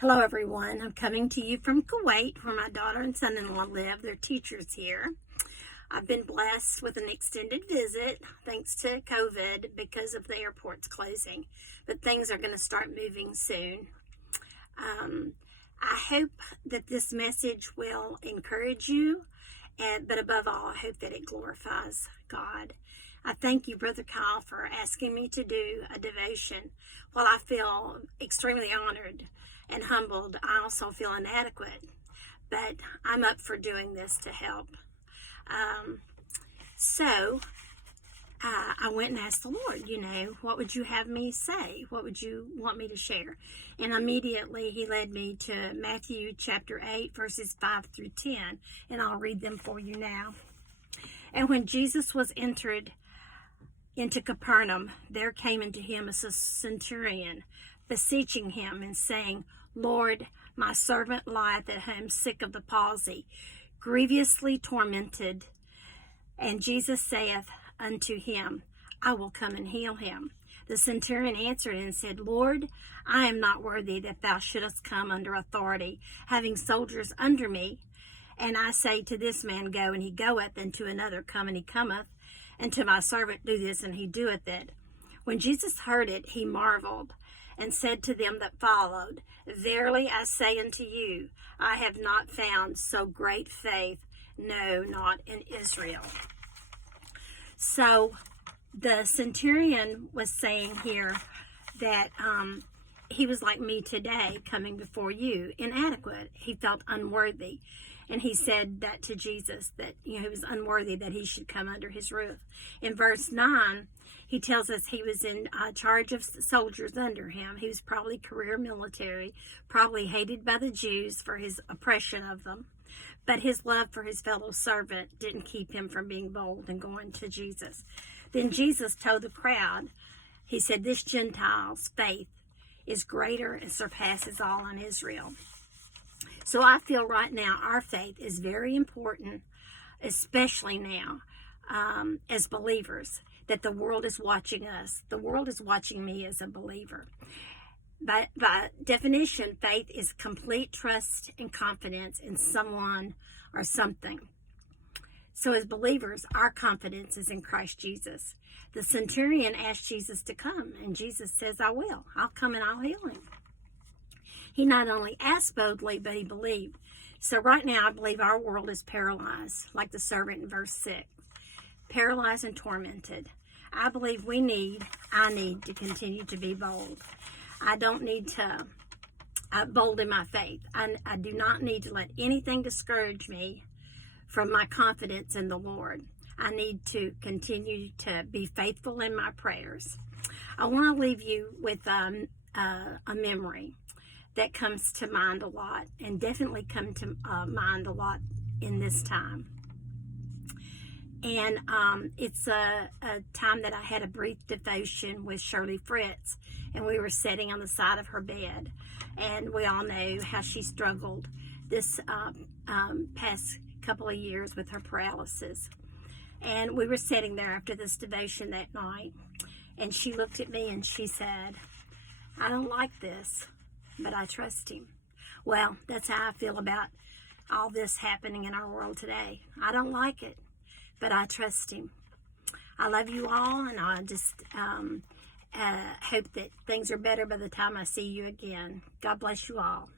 Hello everyone, I'm coming to you from Kuwait where my daughter and son-in-law live. They're teachers here. I've been blessed with an extended visit thanks to COVID because of the airports closing, but things are going to start moving soon. I hope that this message will encourage you, but above all, I hope that it glorifies God. I thank you, Brother Kyle, for asking me to do a devotion. While I feel extremely honored and humbled, I also feel inadequate, but I'm up for doing this to help. So I went and asked the Lord, what would you have me say? What would you want me to share? And immediately he led me to Matthew chapter 8, verses 5 through 10, and I'll read them for you now. And when Jesus was entered into Capernaum, there came unto him a centurion, beseeching him and saying, Lord, my servant lieth at home sick of the palsy, grievously tormented. And Jesus saith unto him, I will come and heal him. The centurion answered and said, Lord, I am not worthy that thou shouldest come under authority, having soldiers under me. And I say to this man, go, and he goeth, and to another, come, and he cometh, and to my servant, do this, and he doeth it. When Jesus heard it, he marveled, and said to them that followed, Verily I say unto you, I have not found so great faith, no, not in Israel. So the centurion was saying here that he was like me today, coming before you, inadequate. He felt unworthy. And he said that to Jesus, that he was unworthy that he should come under his roof. In verse 9, he tells us he was in charge of soldiers under him. He was probably career military, probably hated by the Jews for his oppression of them. But his love for his fellow servant didn't keep him from being bold and going to Jesus. Then Jesus told the crowd, he said, this Gentile's faith is greater and surpasses all in Israel. So I feel right now our faith is very important, especially now as believers, that the world is watching us. The world is watching me as a believer. By definition, faith is complete trust and confidence in someone or something. So as believers, our confidence is in Christ Jesus. The centurion asked Jesus to come, and Jesus says, I will. I'll come and I'll heal him. He not only asked boldly, but he believed. So right now, I believe our world is paralyzed, like the servant in verse 6. Paralyzed and tormented. I believe I need to continue to be bold. I don't need to bold in my faith. I do not need to let anything discourage me from my confidence in the Lord. I need to continue to be faithful in my prayers. I want to leave you with a memory that comes to mind a lot, and definitely come to mind a lot in this time. And it's a time that I had a brief devotion with Shirley Fritz, and we were sitting on the side of her bed, and we all know how she struggled this past couple of years with her paralysis. And we were sitting there after this devotion that night, and she looked at me and she said, I don't like this, but I trust him. Well, that's how I feel about all this happening in our world today. I don't like it, but I trust him. I love you all, and I just hope that things are better by the time I see you again. God bless you all.